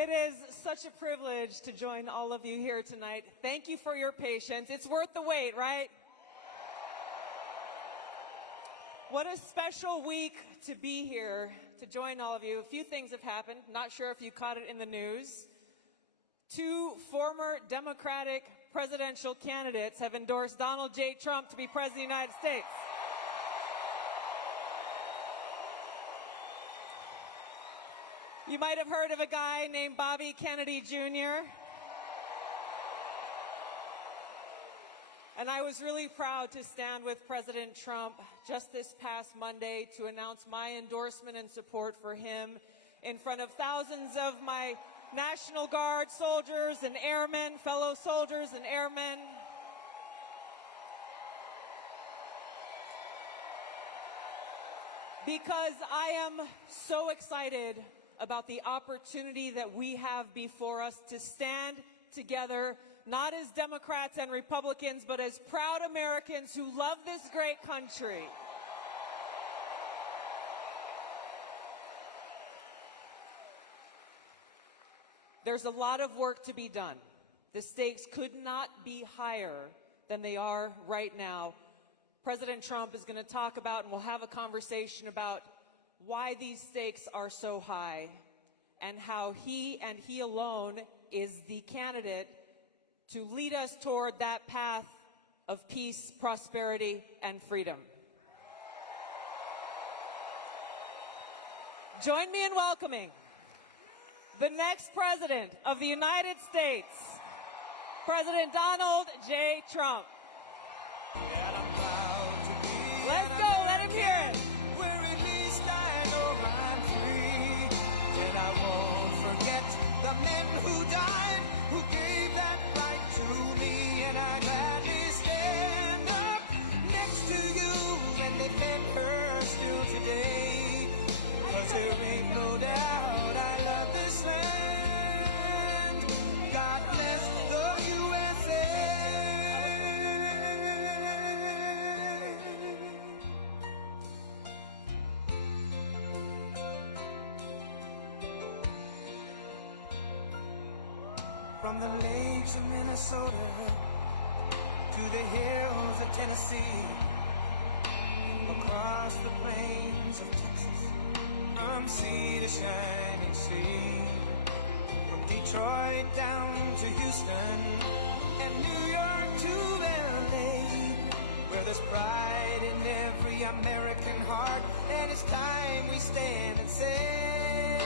It is such a privilege to join all of you here tonight. Thank you for your patience. It's worth the wait, right? What a special week to be here to join all of you. A few things have happened. Not sure if you caught it in the news. 2 former Democratic presidential candidates have endorsed Donald J. Trump to be President of the United States. You might have heard of a guy named Bobby Kennedy Jr. And I was really proud to stand with President Trump just this past Monday to announce my endorsement and support for him in front of thousands of my National Guard soldiers and airmen, fellow soldiers and airmen. Because I am so excited about the opportunity that we have before us to stand together, not as Democrats and Republicans, but as proud Americans who love this great country. There's a lot of work to be done. The stakes could not be higher than they are right now. President Trump is going to talk about, and we'll have a conversation about why these stakes are so high and how he and he alone is the candidate to lead us toward that path of peace, prosperity, and freedom. Join me in welcoming the next President of the United States, President Donald J. Trump. Let's go, let him hear it. Where at least I know I'm free, and I won't forget the men who died, who gave that right to me, and I gladly stand up next to you and defend her still today, 'cause there ain't no doubt I love this land. God bless the USA. From the lakes of Minnesota to the hills of Tennessee, across the plains of Texas, from sea to shining sea, from Detroit down to Houston and New York to LA, where there's pride in every American heart, and it's time we stand and say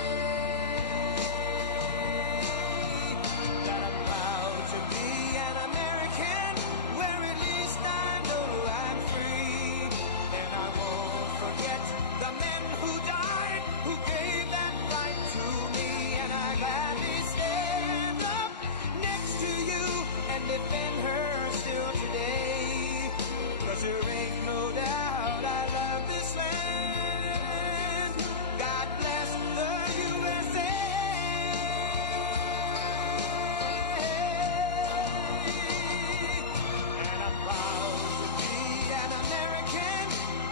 that I'm proud to be an American, where at least I know I'm free, and I won't forget the men who died, who gave that right to me, and I gladly stand up next to you and defend her still today, 'cause there ain't no doubt I love this land. God bless the USA. And I'm proud to be an American,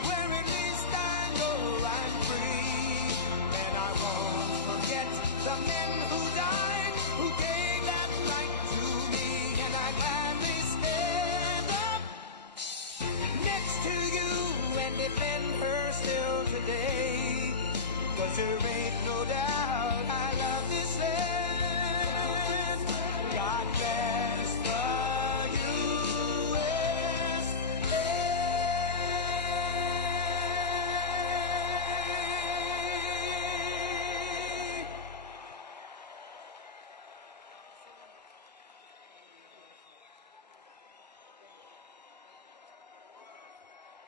where at least I know I'm free, and I won't forget the men who died, who gave that right to me, and I gladly stand up next to you and defend her still today, 'cause there ain't no doubt I love this land. God bless the USA.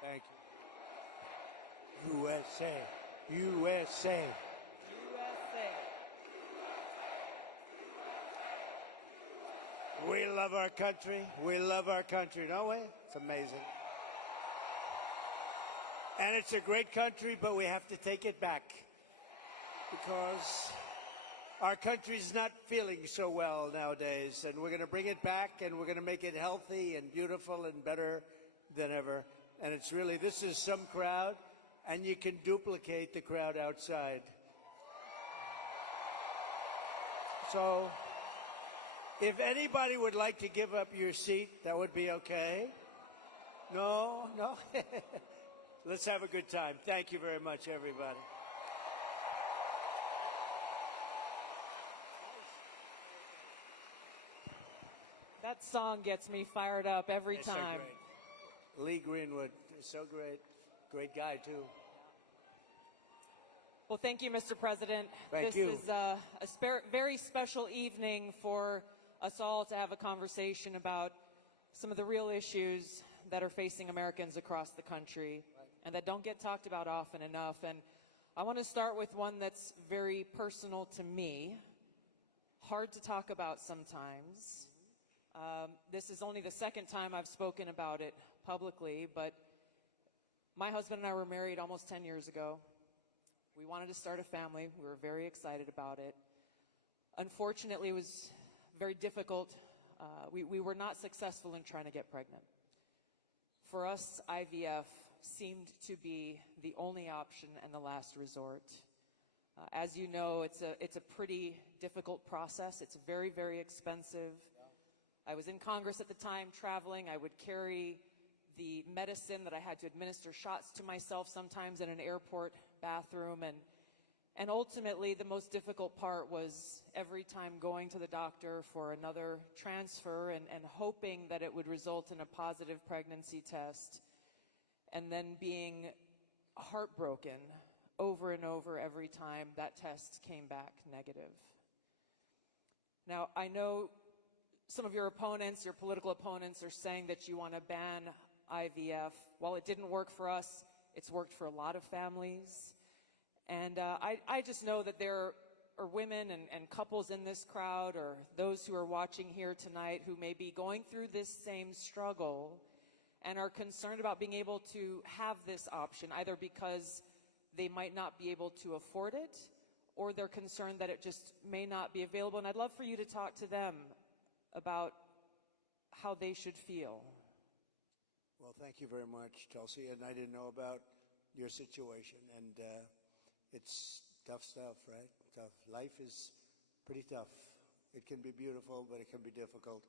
Thank you. USA. USA. USA. We love our country. We love our country, don't we? It's amazing. And it's a great country, but we have to take it back, because our country's not feeling so well nowadays, and we're going to bring it back, and we're going to make it healthy and beautiful and better than ever. And it's really, this is some crowd, and you can duplicate the crowd outside. So if anybody would like to give up your seat, that would be okay. No, no. Let's have a good time. Thank you very much, everybody. That song gets me fired up every It's so time. great. Lee Greenwood is so great. Great guy, too. Well, thank you, Mr. President. Thank this you. is a very special evening for us all to have a conversation about some of the real issues that are facing Americans across the country and that don't get talked about often enough. And I want to start with one that's very personal to me, hard to talk about sometimes. This is only the second time I've spoken about it publicly, but my husband and I were married almost 10 years ago. We wanted to start a family. We were very excited about it. Unfortunately, it was very difficult. We were not successful in trying to get pregnant. For us, IVF seemed to be the only option and the last resort. As you know, it's a pretty difficult process. It's very, very expensive. I was in Congress at the time, traveling. I would carry the medicine that I had to administer shots to myself sometimes in an airport bathroom. And ultimately, the most difficult part was every time going to the doctor for another transfer and hoping that it would result in a positive pregnancy test, and then being heartbroken over and over every time that test came back negative. Now, I know some of your opponents, your political opponents, are saying that you want to ban IVF. While it didn't work for us, it's worked for a lot of families. And I just know that there are women and couples in this crowd, or those who are watching here tonight, who may be going through this same struggle and are concerned about being able to have this option, either because they might not be able to afford it, or they're concerned that it just may not be available. And I'd love for you to talk to them about how they should feel. Well, thank you very much, Tulsi. And I didn't know about your situation. And it's tough stuff, right? Tough. Life is pretty tough. It can be beautiful, but it can be difficult.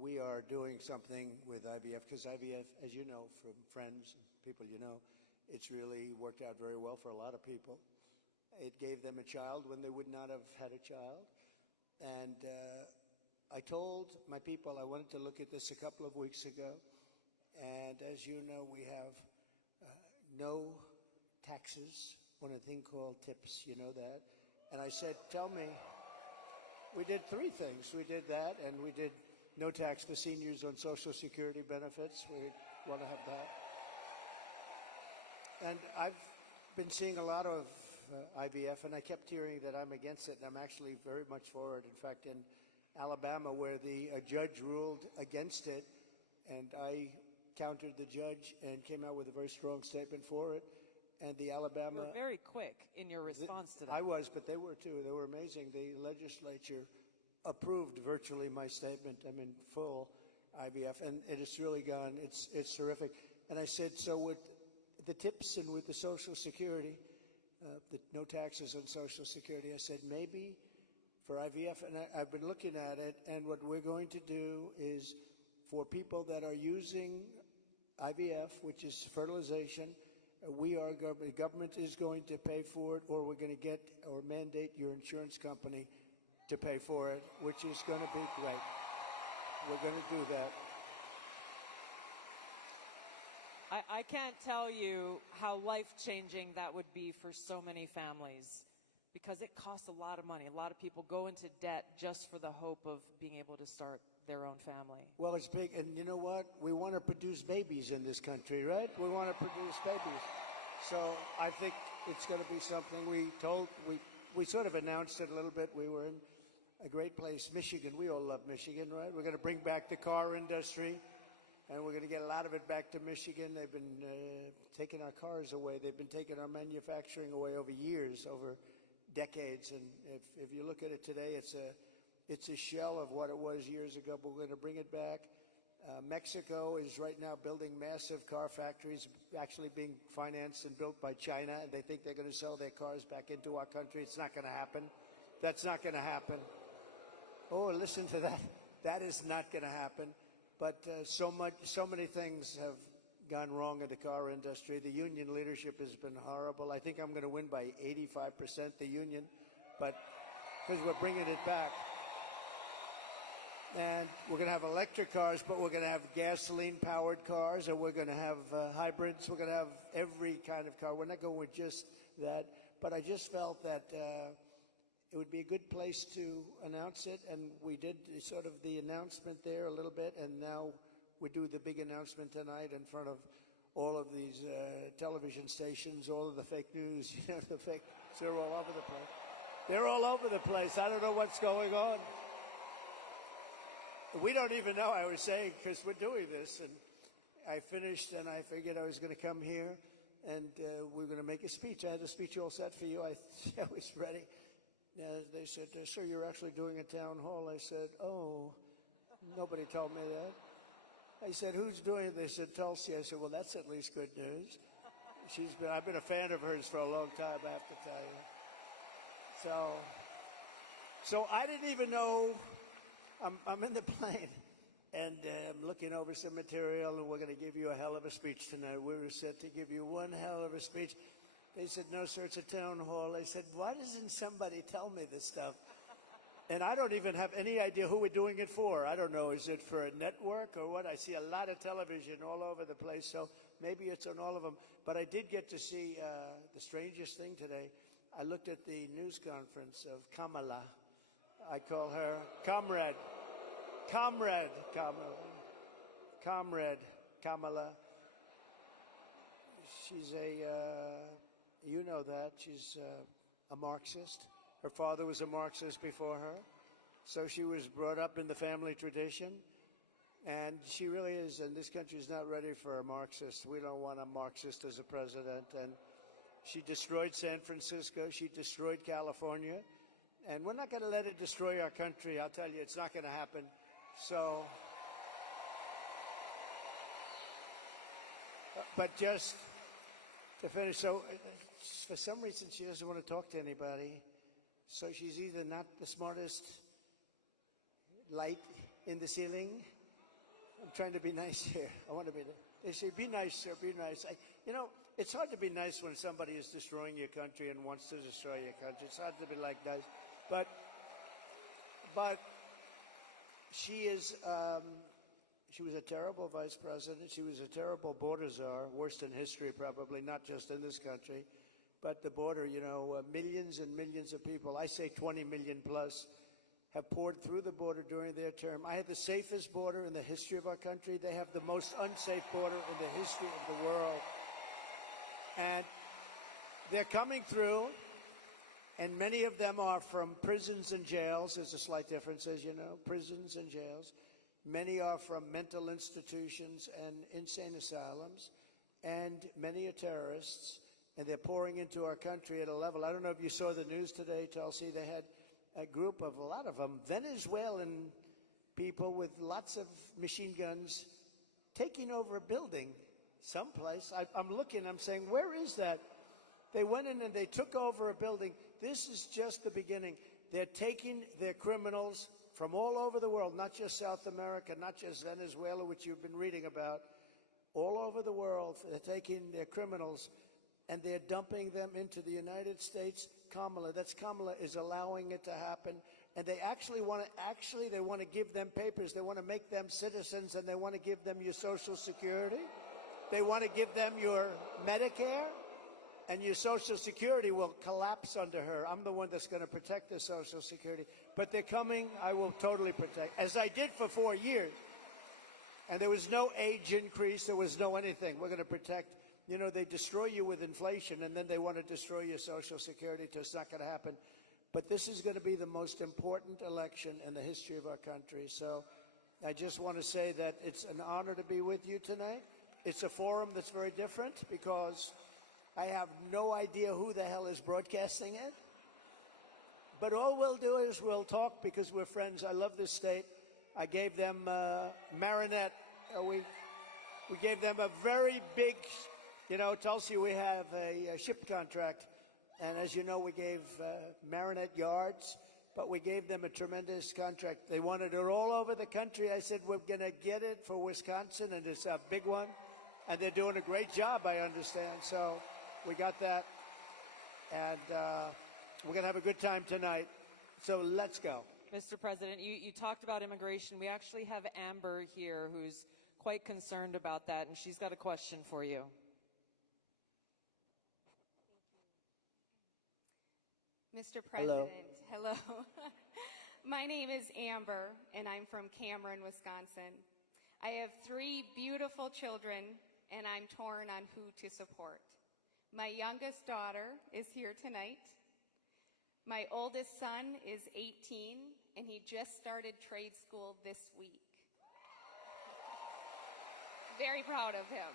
We are doing something with IVF, because IVF, as you know from friends and people you know, it's really worked out very well for a lot of people. It gave them a child when they would not have had a child. And I told my people I wanted to look at this a couple of weeks ago. And as you know, we have no taxes on a thing called tips. You know that? And I said, tell me, we did three things. We did that, and we did no tax for seniors on Social Security benefits. We want to have that. And I've been seeing a lot of IVF, and I kept hearing that I'm against it, and I'm actually very much for it. In fact, in Alabama, where the judge ruled against it, and I countered the judge and came out with a very strong statement for it. And the Alabama... You were very quick in your response to that. I was, but they were too. They were amazing. The legislature approved virtually my statement. I mean, full IVF, and it has really gone. It's terrific. And I said, so with the tips and with the Social Security, the no taxes on Social Security, I said maybe for IVF, and I've been looking at it, and what we're going to do is for people that are using IVF, which is fertilization, the government is going to pay for it, or we're going to get or mandate your insurance company to pay for it, which is going to be great. We're going to do that. I can't tell you how life-changing that would be for so many families, because it costs a lot of money. A lot of people go into debt just for the hope of being able to start their own family. Well, it's big, and you know what? We want to produce babies in this country, right? We want to produce babies. So I think it's going to be something we sort of announced it a little bit. We were in a great place, Michigan. We all love Michigan, right? We're going to bring back the car industry, and we're going to get a lot of it back to Michigan. They've been taking our cars away. They've been taking our manufacturing away over years, over decades. And if you look at it today, it's a shell of what it was years ago, but we're going to bring it back. Mexico is right now building massive car factories, actually being financed and built by China, and they think they're going to sell their cars back into our country. It's not going to happen. That's not going to happen. Oh, listen to that. That is not going to happen. But so many things have gone wrong in the car industry. The union leadership has been horrible. I think I'm going to win by 85%, the union, but because we're bringing it back. And we're going to have electric cars, but we're going to have gasoline-powered cars, and we're going to have hybrids. We're going to have every kind of car. We're not going with just that. But I just felt that it would be a good place to announce it, and we did sort of the announcement there a little bit, and now we do the big announcement tonight in front of all of these television stations, all of the fake news, the fake, they're all over the place. They're all over the place. I don't know what's going on. We don't even know, I was saying, because we're doing this, and I finished, and I figured I was going to come here, and we were going to make a speech. I had a speech all set for you. I was ready. They said, sir, you're actually doing a town hall. I said, oh, nobody told me that. I said, who's doing it? They said, Tulsi. I said, well, that's at least good news. I've been a fan of hers for a long time, I have to tell you. So I didn't even know. I'm in the plane, and I'm looking over some material, and we're going to give you a hell of a speech tonight. We were set to give you one hell of a speech. They said, no, sir, it's a town hall. I said, why doesn't somebody tell me this stuff? And I don't even have any idea who we're doing it for. I don't know. Is it for a network or what? I see a lot of television all over the place, so maybe it's on all of them. But I did get to see the strangest thing today. I looked at the news conference of Kamala. I call her Comrade Kamala. She's you know that. She's a Marxist. Her father was a Marxist before her. So she was brought up in the family tradition. And she really is, and this country is not ready for a Marxist. We don't want a Marxist as a president. And she destroyed San Francisco. She destroyed California. And we're not going to let it destroy our country. I'll tell you, it's not going to happen. So, but just to finish, so for some reason she doesn't want to talk to anybody. So she's either not the smartest light in the ceiling. I'm trying to be nice here. I want to be. They say, be nice, sir, be nice. It's hard to be nice when somebody is destroying your country and wants to destroy your country. It's hard to be like nice. But she is, she was a terrible vice president. She was a terrible border czar, worst in history probably, not just in this country. But the border, millions and millions of people, I say 20 million plus, have poured through the border during their term. I had the safest border in the history of our country. They have the most unsafe border in the history of the world. And they're coming through, and many of them are from prisons and jails. There's a slight difference, as you know, prisons and jails. Many are from mental institutions and insane asylums, and many are terrorists, and they're pouring into our country at a level. I don't know if you saw the news today, Tulsi. They had a lot of them, Venezuelan people with lots of machine guns taking over a building someplace. I'm looking, I'm saying, where is that? They went in and they took over a building. This is just the beginning. They're taking their criminals from all over the world, not just South America, not just Venezuela, which you've been reading about, all over the world. They're taking their criminals and they're dumping them into the United States. Kamala is allowing it to happen. And they actually want to give them papers. They want to make them citizens, and they want to give them your Social Security. They want to give them your Medicare, and your Social Security will collapse under her. I'm the one that's going to protect the Social Security. But they're coming. I will totally protect, as I did for 4 years. And there was no age increase. There was no anything. We're going to protect. They destroy you with inflation, and then they want to destroy your Social Security, so it's not going to happen. But this is going to be the most important election in the history of our country. So I just want to say that it's an honor to be with you tonight. It's a forum that's very different because I have no idea who the hell is broadcasting it. But all we'll do is we'll talk because we're friends. I love this state. I gave them Marinette. We gave them a very big... Tulsi, we have a ship contract, and as you know, we gave Marinette yards but we gave them a tremendous contract. They wanted it all over the country. I said, we're going to get it for Wisconsin, and it's a big one. And they're doing a great job, I understand. So we got that. And we're going to have a good time tonight. So let's go. Mr. President, you talked about immigration. We actually have Amber here who's quite concerned about that, and she's got a question for you. Mr. President, hello. My name is Amber, and I'm from Cameron, Wisconsin. I have 3 beautiful children, and I'm torn on who to support. My youngest daughter is here tonight. My oldest son is 18, and he just started trade school this week. Very proud of him.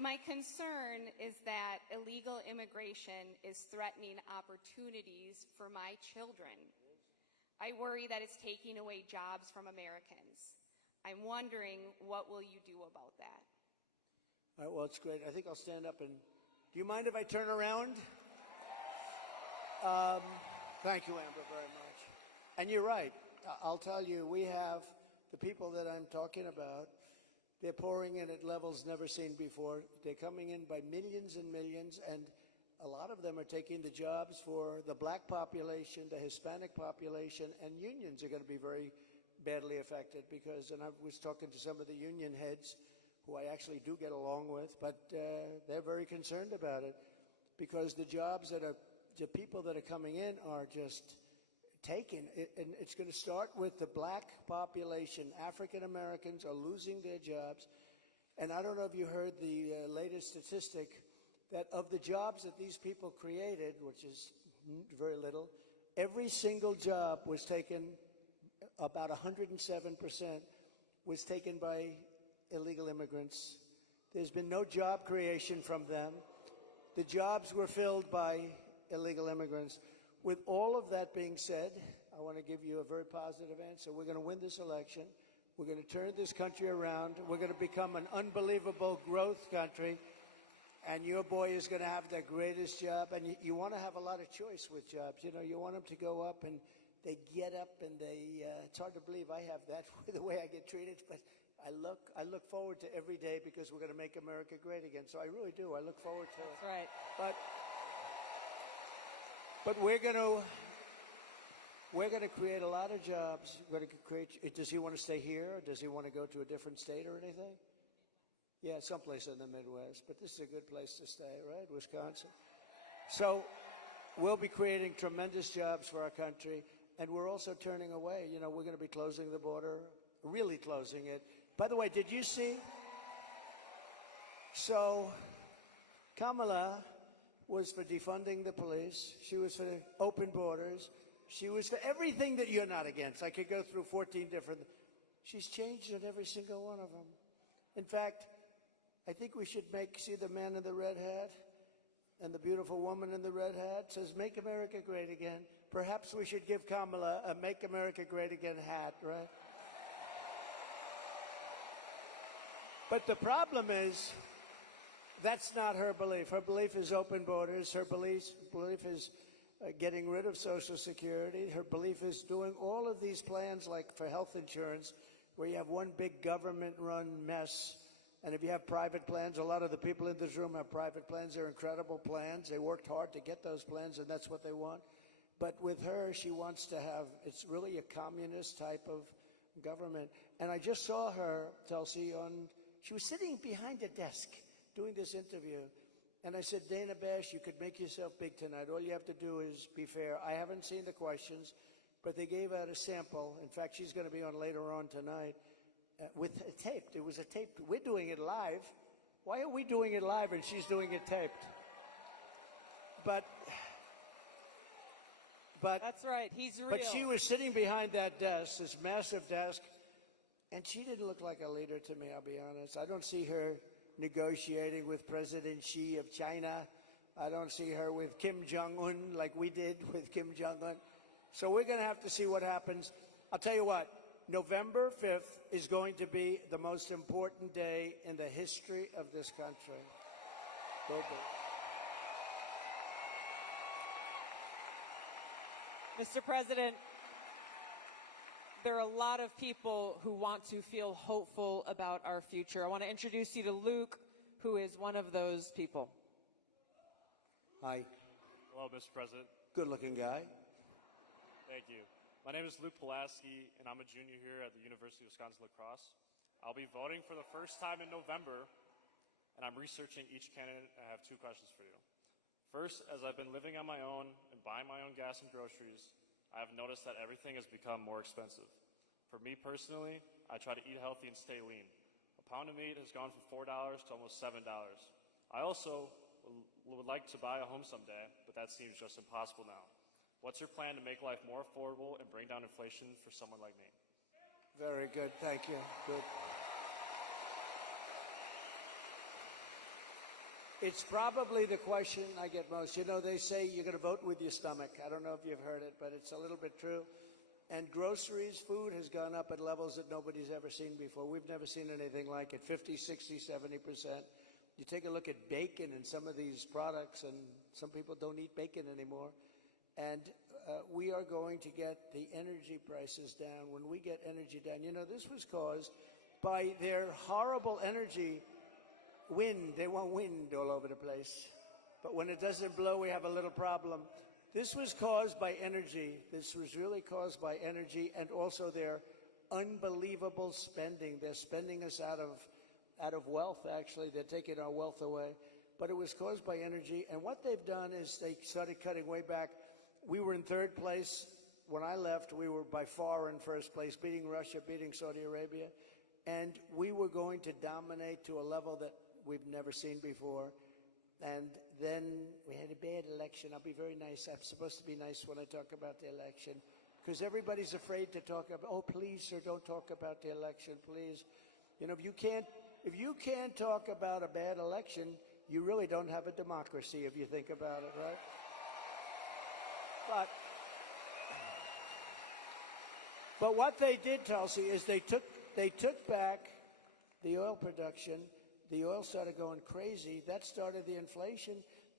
My concern is that illegal immigration is threatening opportunities for my children. I worry that it's taking away jobs from Americans. I'm wondering, what will you do about that? All right, well, it's great. I think I'll stand up and... Do you mind if I turn around? Thank you, Amber, very much. And you're right. I'll tell you, we have the people that I'm talking about. They're pouring in at levels never seen before. They're coming in by millions and millions, and a lot of them are taking the jobs for the black population, the Hispanic population, and unions are going to be very badly affected because, and I was talking to some of the union heads who I actually do get along with, but they're very concerned about it because the jobs that are, the people that are coming in are just taken, and it's going to start with the black population. African Americans are losing their jobs, and I don't know if you heard the latest statistic that of the jobs that these people created, which is very little, every single job was taken, about 107% was taken by illegal immigrants. There's been no job creation from them. The jobs were filled by illegal immigrants. With all of that being said, I want to give you a very positive answer. We're going to win this election. We're going to turn this country around. We're going to become an unbelievable growth country. And your boy is going to have the greatest job. And you want to have a lot of choice with jobs. You know, you want them to go up and they get up and they, it's hard to believe I have that the way I get treated. But I look forward to every day because we're going to make America great again. So I really do. I look forward to it. That's right. But we're going to create a lot of jobs. We're going to create. Does he want to stay here? Or does he want to go to a different state or anything? Yeah, someplace in the Midwest. But this is a good place to stay, right? Wisconsin. So we'll be creating tremendous jobs for our country, and we're also turning away. You know, we're going to be closing the border, really closing it. By the way, did you see? So Kamala was for defunding the police. She was for open borders. She was for everything that you're not against. I could go through 14 different. She's changed on every single one of them. In fact, I think we should see the man in the red hat and the beautiful woman in the red hat says, "Make America Great Again." Perhaps we should give Kamala a "Make America Great Again" hat, right? But the problem is, that's not her belief. Her belief is open borders. Her belief is getting rid of Social Security. Her belief is doing all of these plans like for health insurance, where you have one big government-run mess. And if you have private plans, a lot of the people in this room have private plans. They're incredible plans. They worked hard to get those plans, and that's what they want. But with her, she wants to have, it's really a communist type of government. And I just saw her, Tulsi, she was sitting behind a desk doing this interview. And I said, "Dana Bash, you could make yourself big tonight. All you have to do is be fair." I haven't seen the questions, but they gave out a sample. In fact, she's going to be on later on tonight with a taped. It was a taped. We're doing it live. Why are we doing it live and she's doing it taped? But that's right. He's real. But she was sitting behind that desk, this massive desk, and she didn't look like a leader to me, I'll be honest. I don't see her negotiating with President Xi of China. I don't see her with Kim Jong-un like we did with Kim Jong-un. So we're going to have to see what happens. I'll tell you what, November 5th is going to be the most important day in the history of this country. Go big. Mr. President, there are a lot of people who want to feel hopeful about our future. I want to introduce you to Luke, who is one of those people. Hi. Hello, Mr. President. Good-looking guy. Thank you. My name is Luke Pulaski, and I'm a junior here at the University of Wisconsin-La Crosse. I'll be voting for the first time in November, and I'm researching each candidate. I have two questions for you. First, as I've been living on my own and buying my own gas and groceries, I have noticed that everything has become more expensive. For me personally, I try to eat healthy and stay lean. A pound of meat has gone from $4 to almost $7. I also would like to buy a home someday, but that seems just impossible now. What's your plan to make life more affordable and bring down inflation for someone like me? Very good. Thank you. Good. It's probably the question I get most. You know, they say you're going to vote with your stomach. I don't know if you've heard it, but it's a little bit true. And groceries, food has gone up at levels that nobody's ever seen before. We've never seen anything like it, 50, 60, 70%. You take a look at bacon and some of these products, and some people don't eat bacon anymore. And we are going to get the energy prices down. When we get energy down, you know, this was caused by their horrible energy wind. They want wind all over the place. But when it doesn't blow, we have a little problem. This was caused by energy. This was really caused by energy and also their unbelievable spending. They're spending us out of wealth, actually. They're taking our wealth away. But it was caused by energy. And what they've done is they started cutting way back. We were in third place. When I left, we were by far in first place, beating Russia, beating Saudi Arabia. And we were going to dominate to a level that we've never seen before. And then we had a bad election. I'll be very nice. I'm supposed to be nice when I talk about the election, because everybody's afraid to talk about, oh, please, sir, don't talk about the election, please. You know, if you can't talk about a bad election, you really don't have a democracy if you think about it, right? But what they did, Tulsi, is they took back the oil production. The oil started going crazy. That started the inflation.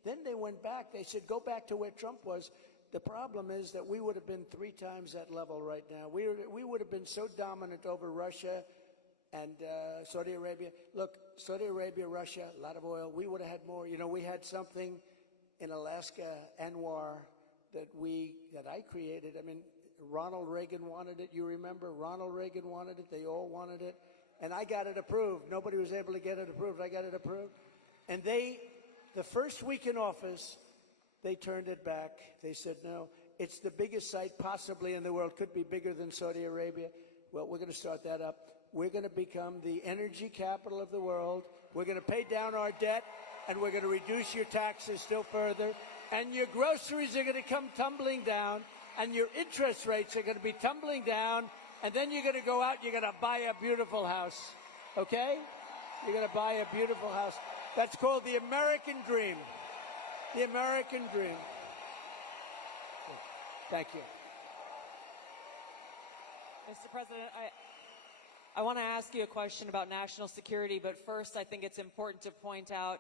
Then they went back. They said, go back to where Trump was. The problem is that we would have been 3 times that level right now. We would have been so dominant over Russia and Saudi Arabia. Look, Saudi Arabia, Russia, a lot of oil. We would have had more. You know, we had something in Alaska, Anwar, that I created. I mean, Ronald Reagan wanted it. You remember? Ronald Reagan wanted it. They all wanted it. And I got it approved. Nobody was able to get it approved. I got it approved. And the first week in office, they turned it back. They said, no, it's the biggest site possibly in the world. Could be bigger than Saudi Arabia. Well, we're going to start that up. We're going to become the energy capital of the world. We're going to pay down our debt, and we're going to reduce your taxes still further. And your groceries are going to come tumbling down, and your interest rates are going to be tumbling down. And then you're going to go out, you're going to buy a beautiful house, okay? You're going to buy a beautiful house. That's called the American dream. The American dream. Thank you. Mr. President, I want to ask you a question about national security, but first I think it's important to point out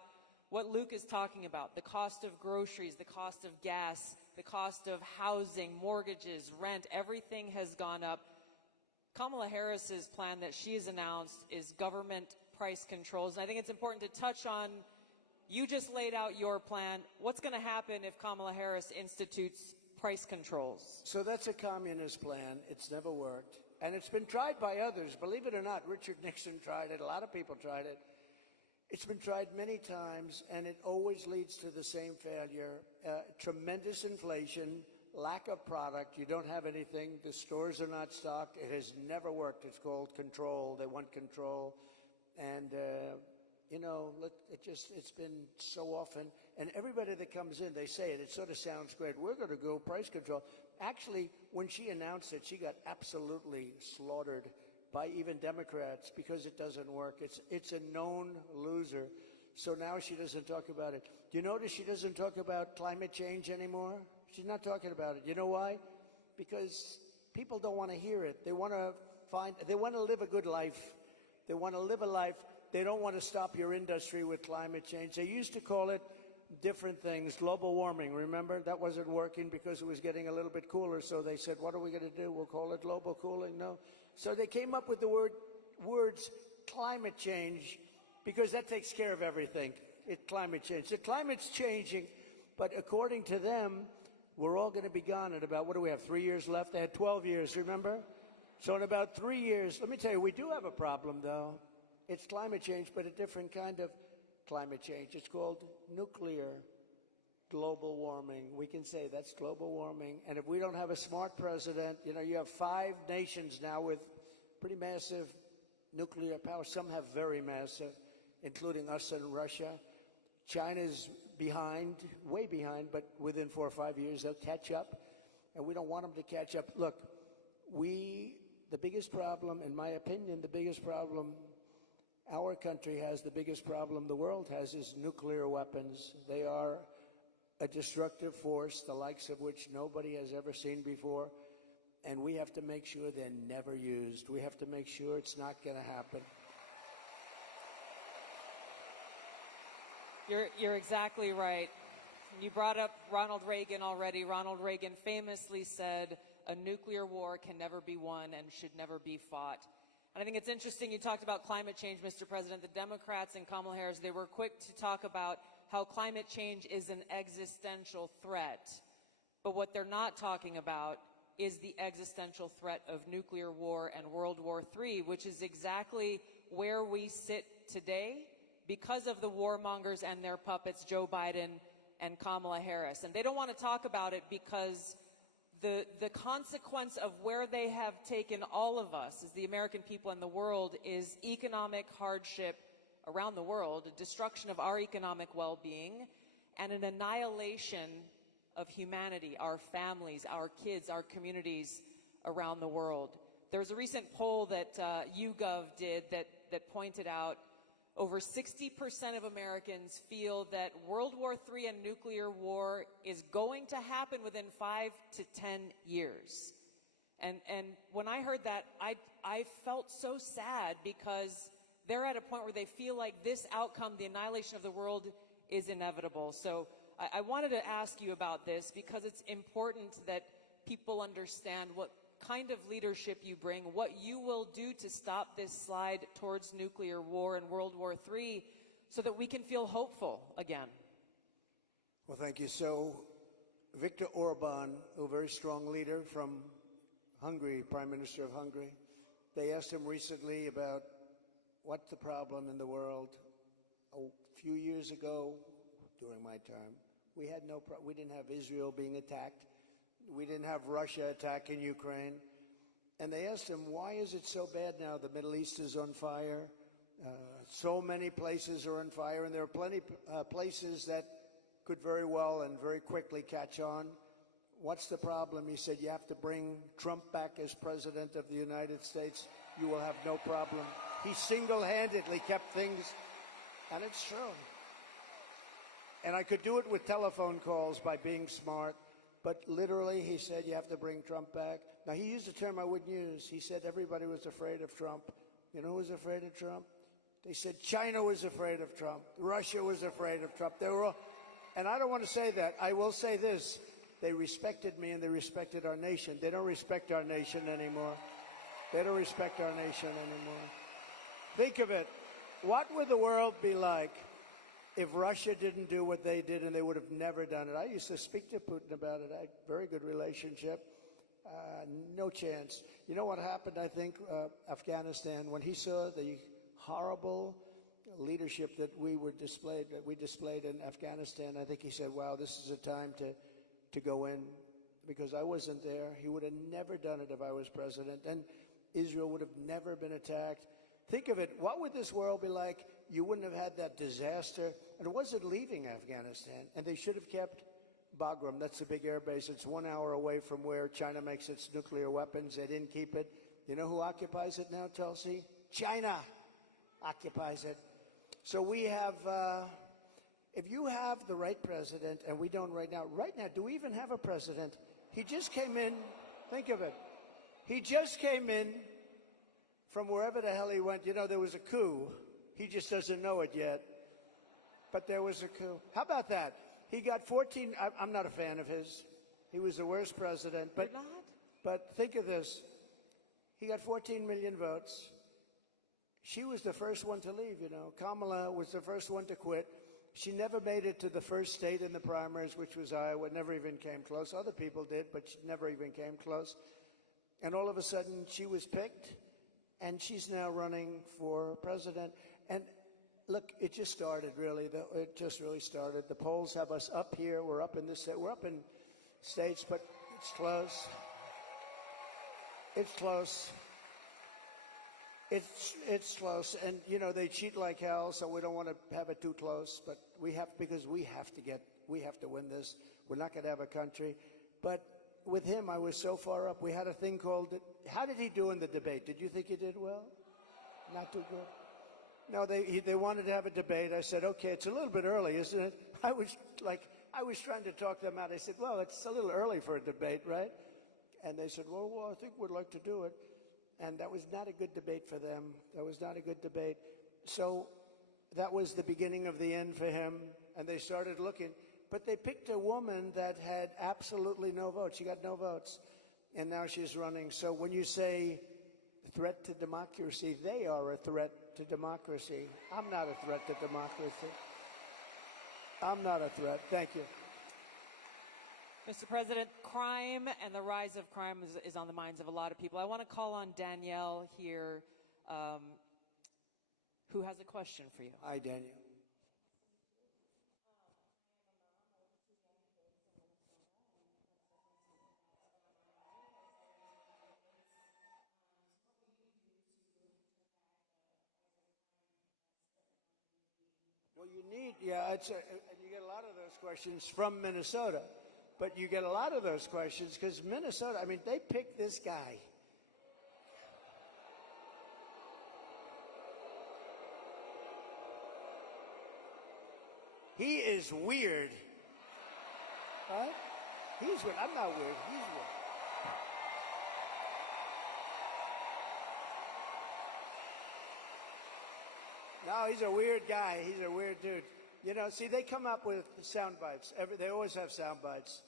what Luke is talking about: the cost of groceries, the cost of gas, the cost of housing, mortgages, rent. Everything has gone up. Kamala Harris's plan that she has announced is government price controls. And I think it's important to touch on, you just laid out your plan. What's going to happen if Kamala Harris institutes price controls? So that's a communist plan. It's never worked. And it's been tried by others. Believe it or not, Richard Nixon tried it. A lot of people tried it. It's been tried many times, and it always leads to the same failure. Tremendous inflation, lack of product. You don't have anything. The stores are not stocked. It has never worked. It's called control. They want control. And, you know, look, it's been so often. And everybody that comes in, they say it. It sort of sounds great. We're going to go price control. Actually, when she announced it, she got absolutely slaughtered by even Democrats because it doesn't work. It's a known loser. So now she doesn't talk about it. Do you notice she doesn't talk about climate change anymore? She's not talking about it. You know why? Because people don't want to hear it. They want to live a good life. They want to live a life. They don't want to stop your industry with climate change. They used to call it different things. Global warming, remember? That wasn't working because it was getting a little bit cooler. So they said, what are we going to do? We'll call it global cooling? No. So they came up with the words climate change because that takes care of everything. Climate change. The climate's changing, but according to them, we're all going to be gone in about, what do we have, 3 years left? They had 12 years, remember? So in about 3 years, let me tell you, we do have a problem, though. It's climate change, but a different kind of climate change. It's called nuclear global warming. We can say that's global warming. And if we don't have a smart president, you know, you have 5 nations now with pretty massive nuclear power. Some have very massive, including us and Russia. China's behind, way behind, but within 4 or 5 years they'll catch up. And we don't want them to catch up. Look, the biggest problem, in my opinion, the biggest problem our country has, the biggest problem the world has, is nuclear weapons. They are a destructive force, the likes of which nobody has ever seen before. And we have to make sure they're never used. We have to make sure it's not going to happen. You're exactly right. You brought up Ronald Reagan already. Ronald Reagan famously said, a nuclear war can never be won and should never be fought. And I think it's interesting you talked about climate change, Mr. President. The Democrats and Kamala Harris, they were quick to talk about how climate change is an existential threat. But what they're not talking about is the existential threat of nuclear war and World War III, which is exactly where we sit today because of the warmongers and their puppets, Joe Biden and Kamala Harris. And they don't want to talk about it because the consequence of where they have taken all of us as the American people and the world is economic hardship around the world, a destruction of our economic well-being, and an annihilation of humanity, our families, our kids, our communities around the world. There was a recent poll that YouGov did that pointed out over 60% of Americans feel that World War III and nuclear war is going to happen within 5 to 10 years. And when I heard that, I felt so sad because they're at a point where they feel like this outcome, the annihilation of the world, is inevitable. So I wanted to ask you about this because it's important that people understand what kind of leadership you bring, what you will do to stop this slide towards nuclear war and World War III so that we can feel hopeful again. Well, thank you. So Viktor Orban, a very strong leader from Hungary, Prime Minister of Hungary, they asked him recently about what's the problem in the world. A few years ago, during my term, we didn't have Israel being attacked. We didn't have Russia attacking Ukraine. And they asked him, why is it so bad now? The Middle East is on fire. So many places are on fire, and there are plenty places that could very well and very quickly catch on. What's the problem? He said, you have to bring Trump back as president of the United States. You will have no problem. He single-handedly kept things, and it's true. And I could do it with telephone calls by being smart. But literally, he said, you have to bring Trump back. Now, he used a term I wouldn't use. He said everybody was afraid of Trump. You know who was afraid of Trump? They said China was afraid of Trump. Russia was afraid of Trump. They were all, and I don't want to say that. I will say this. They respected me and they respected our nation. They don't respect our nation anymore. They don't respect our nation anymore. Think of it. What would the world be like if Russia didn't do what they did, and they would have never done it? I used to speak to Putin about it. I had a very good relationship. No chance. You know what happened, I think, Afghanistan, when he saw the horrible leadership that we displayed in Afghanistan, I think he said, wow, this is a time to go in, because I wasn't there. He would have never done it if I was president, and Israel would have never been attacked. Think of it. What would this world be like? You wouldn't have had that disaster. And it wasn't leaving Afghanistan. And they should have kept Bagram. That's a big air base. It's 1 hour away from where China makes its nuclear weapons. They didn't keep it. You know who occupies it now, Tulsi? China occupies it. So we have, if you have the right president, and we don't right now, do we even have a president? He just came in. Think of it. He just came in from wherever the hell he went. You know, there was a coup. He just doesn't know it yet. but there was a coup. How about that? He got 14. I'm not a fan of his. He was the worst president. But, You're not? but think of this. He got 14 million votes. She was the first one to leave, you know. Kamala was the first one to quit. She never made it to the first state in the primaries, which was Iowa. Never even came close. Other people did, but she never even came close. And all of a sudden, she was picked, and she's now running for president. And look, it just started, really. It just really started. The polls have us up here. We're up in this. We're up in states, but it's close. It's close. It's close, and you know they cheat like hell, so we don't want to have it too close. But we have because we have to win this. We're not going to have a country. But with him, I was so far up. We had a thing called. How did he do in the debate? Did you think he did well? Not too good. No, they wanted to have a debate. I said, okay, it's a little bit early, isn't it? I was trying to talk them out. I said, well, it's a little early for a debate, right? And they said, well, I think we'd like to do it. And that was not a good debate for them. That was not a good debate. So that was the beginning of the end for him. And they started looking. But they picked a woman that had absolutely no votes. She got no votes. And now she's running. So when you say threat to democracy, they are a threat to democracy. I'm not a threat to democracy. I'm not a threat. Thank you. Mr. President, crime and the rise of crime is on the minds of a lot of people. I want to call on Danielle here, who has a question for you. Hi, Danielle. Well, you need, and you get a lot of those questions from Minnesota. But you get a lot of those questions because Minnesota, I mean, they picked this guy. He is weird. Right? He's weird. I'm not weird. He's weird. No, he's a weird guy. He's a weird dude. You know, see, they come up with sound bites. They always have sound bites.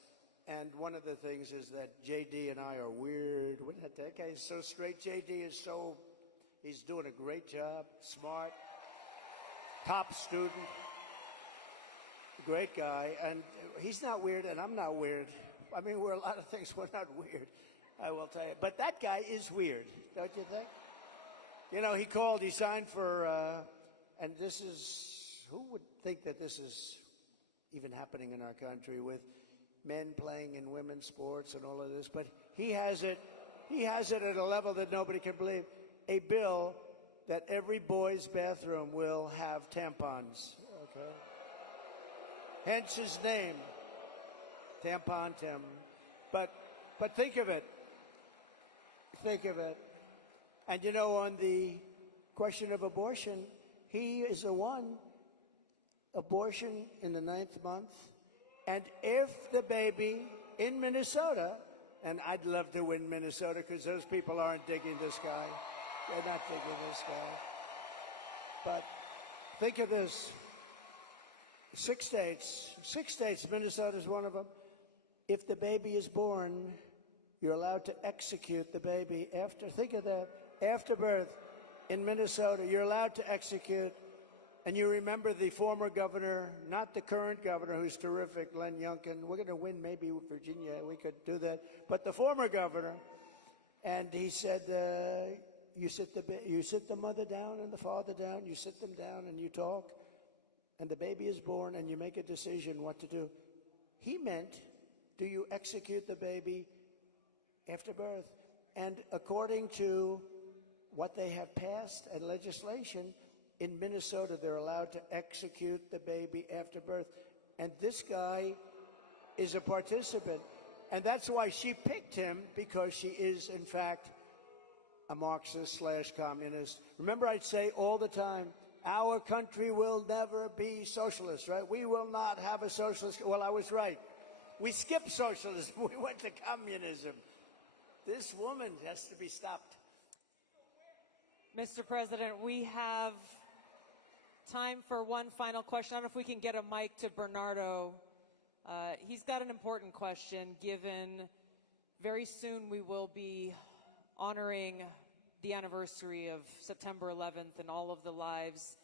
And one of the things is that J.D. and I are weird. That guy is so straight. J.D. is he's doing a great job, smart, top student, great guy. And he's not weird, and I'm not weird. I mean, we're a lot of things we're not weird, I will tell you. But that guy is weird, don't you think? You know, he signed for, and this is, who would think that this is even happening in our country with men playing in women's sports and all of this? But he has it at a level that nobody can believe. A bill that every boy's bathroom will have tampons. Okay. Hence his name, Tampon Tim. But think of it. Think of it. And you know, on the question of abortion, he is the one. Abortion in the 9th month. And if the baby in Minnesota, and I'd love to win Minnesota because those people aren't digging this guy. They're not digging this guy. But think of this. 6 states, Minnesota's one of them. If the baby is born, you're allowed to execute the baby think of that, after birth in Minnesota, you're allowed to execute. And you remember the former governor, not the current governor, who's terrific, Len Youngkin. We're going to win maybe with Virginia. We could do that. But the former governor, and he said, you sit the mother down and the father down. You sit them down and you talk. And the baby is born and you make a decision what to do. He meant, do you execute the baby after birth? And according to what they have passed and legislation, in Minnesota, they're allowed to execute the baby after birth. And this guy is a participant. And that's why she picked him, because she is, in fact, a Marxist/communist. Remember, I'd say all the time, our country will never be socialist, right? We will not have a socialist. Well, I was right. We skipped socialism. We went to communism. This woman has to be stopped. Mr. President, we have time for one final question. I don't know if we can get a mic to Bernardo. He's got an important question, given very soon we will be honoring the anniversary of September 11th and all of the lives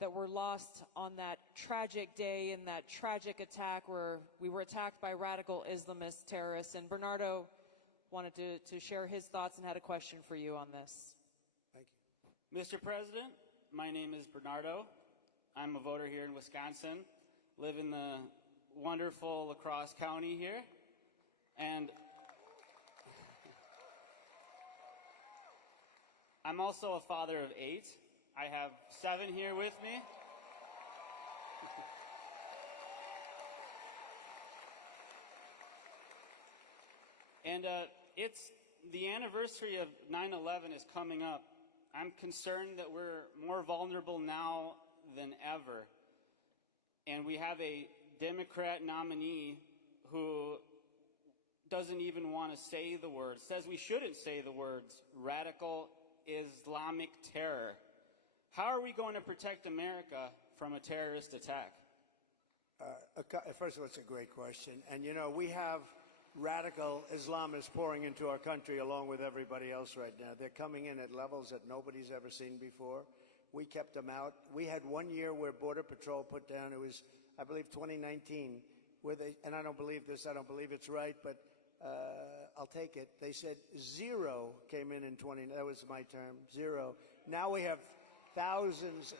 that were lost on that tragic day and that tragic attack where we were attacked by radical Islamist terrorists. And Bernardo wanted to share his thoughts and had a question for you on this. Thank you. Mr. President, my name is Bernardo. I'm a voter here in Wisconsin, live in the wonderful La Crosse County here, and I'm also a father of 8. I have 7 here with me. And it's the anniversary of 9/11 is coming up. I'm concerned that we're more vulnerable now than ever. And we have a Democrat nominee who doesn't even want to say the words, says we shouldn't say the words, radical Islamic terror. How are we going to protect America from a terrorist attack? First of all, it's a great question. And, you know, we have radical Islamists pouring into our country along with everybody else right now. They're coming in at levels that nobody's ever seen before. We kept them out. We had 1 year where Border Patrol put down, it was, I believe, 2019, where they, and I don't believe this, I don't believe it's right, but I'll take it. They said 0 came in 20, that was my term, 0. Now we have thousands.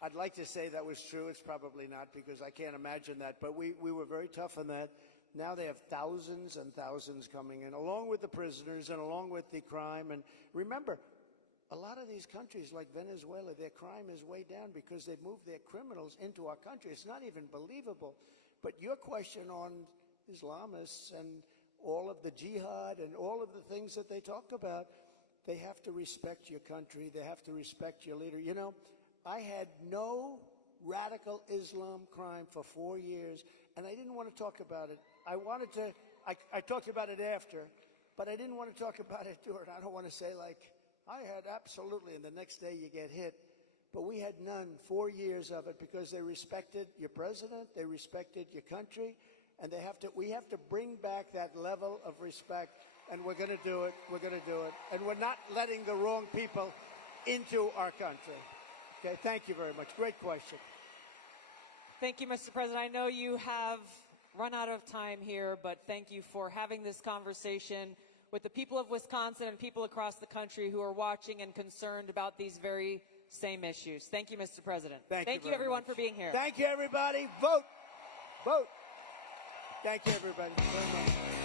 I'd like to say that was true. It's probably not, because I can't imagine that. But we were very tough on that. Now they have thousands and thousands coming in, along with the prisoners and along with the crime. And remember, a lot of these countries like Venezuela, their crime is way down because they've moved their criminals into our country. It's not even believable. But your question on Islamists and all of the jihad and all of the things that they talk about, they have to respect your country. They have to respect your leader. You know, I had no radical Islam crime for 4 years, and I didn't want to talk about it. I talked about it after, but I didn't want to talk about it during. I don't want to say like, I had absolutely, and the next day you get hit. But we had none, 4 years of it, because they respected your president, they respected your country, and we have to bring back that level of respect, and we're going to do it, we're going to do it. And we're not letting the wrong people into our country. Okay, thank you very much. Great question. Thank you, Mr. President. I know you have run out of time here, but thank you for having this conversation with the people of Wisconsin and people across the country who are watching and concerned about these very same issues. Thank you, Mr. President. Thank you everyone, much. for being here. Thank you, everybody. Vote. Vote. Thank you, everybody, very much.